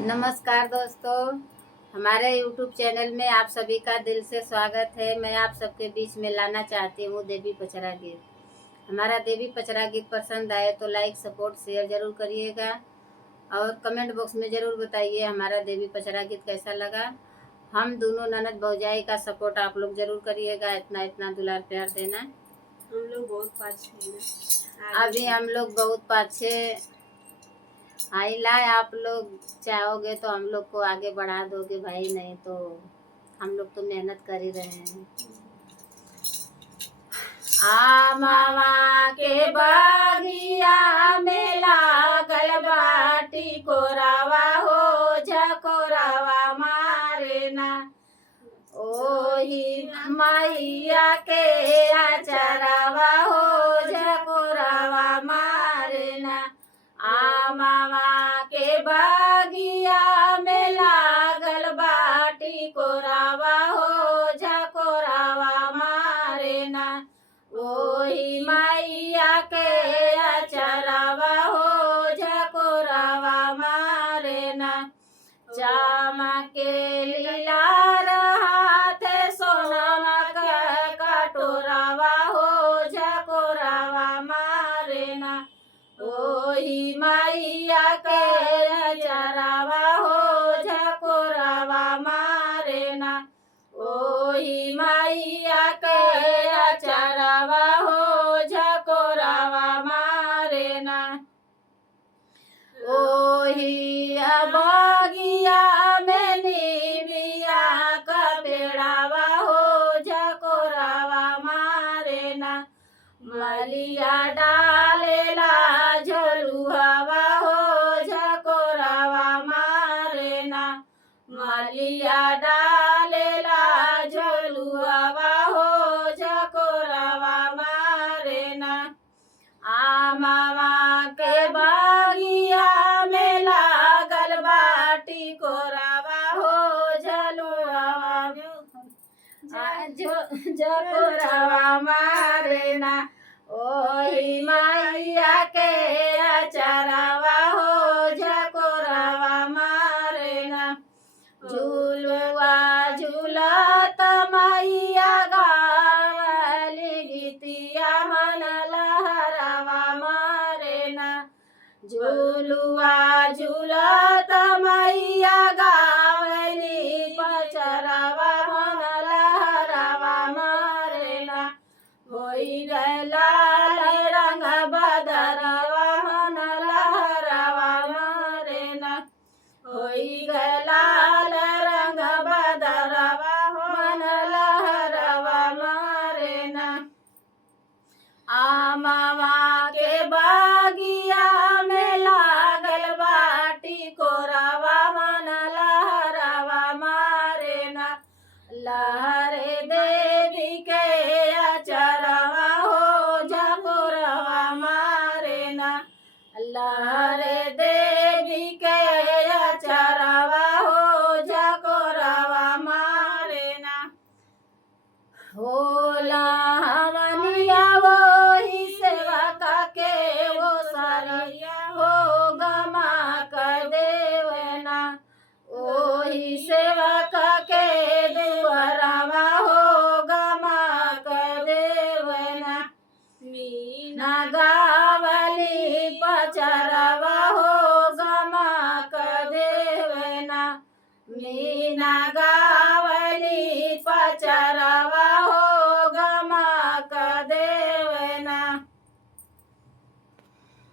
नमस्कार दोस्तों, हमारे YouTube चैनल में आप सभी का दिल से स्वागत है। मैं आप सबके बीच में लाना चाहती हूँ देवी पचरा गीत। हमारा देवी पचरा गीत पसंद आए तो लाइक सपोर्ट शेयर ज़रूर करिएगा और कमेंट बॉक्स में ज़रूर बताइए हमारा देवी पचरा गीत कैसा लगा। हम दोनों ननद भौजाई का सपोर्ट आप लोग ज़रूर करिएगा, इतना इतना दुलार प्यार देना। हम लोग बहुत पाछे हैं अभी हम लोग बहुत पाछे आइला, आप लोग चाहोगे तो हम लोग को आगे बढ़ा दोगे भाई, नहीं तो हम लोग तो मेहनत कर ही रहे हैं। आमावा के बागिया में लागल बाटी कोरावा हो झकोरावा मारे ना, ओही मैया के अचरावा हो झकोरावा मारे ना। आमावा के बागिया में लागल बाटी कोरावा हो झकोरावा मारे ना, ओही मैया के अचरावा हो झकोरावा मारे ना। चामा के लीला हाथ सोनमा का कटोरावा हो झकोरावा मारे ना, ओही मैया के अचरावा हो झकोरावा मारे ना, ओही मैया के अचरावा हो झकोरावा मारे ना। ओही बागिया में नीबिया का पेड़ावा हो झकोरावा मारे ना, मलिया डालेला झलुआवा हो झकोरावा मारे ना, मलिया डालेला झलुआवा हो झकोरावा मारे ना। आमावा के बागिया में लागल बाटी कोरावा हो झलुआवा झकोरावा मारे ना, ओही मैया के अचरावा हो झकोरावा मारे ना। झूलवा झूलत मैया गावली गीतिया मन लहरावा मारे ना, झूलुआ झूलत मैया गावली पचरावा मन लहरावा मारे ना, होई लाल रंग बदरवा मन लहरावा मारे ना, होई लाल रंग बदरवा मन लहरावा मारे ना। आमावा के बागिया में लागल बाटी कोरावा मन लहरावा मारे ना, लहरे देवी के अचरावा हो झकोरावा मारे ना, लहरे देवी के अचरावा हो झकोरावा मारे ना। होला हवनिया वही सेवका के वो सारिया हो गमा कर देवना, ओही सेवका के दुआरावा हो गमा कर देवना। मीना गावली पचरावा हो गमा कर देवना, मीना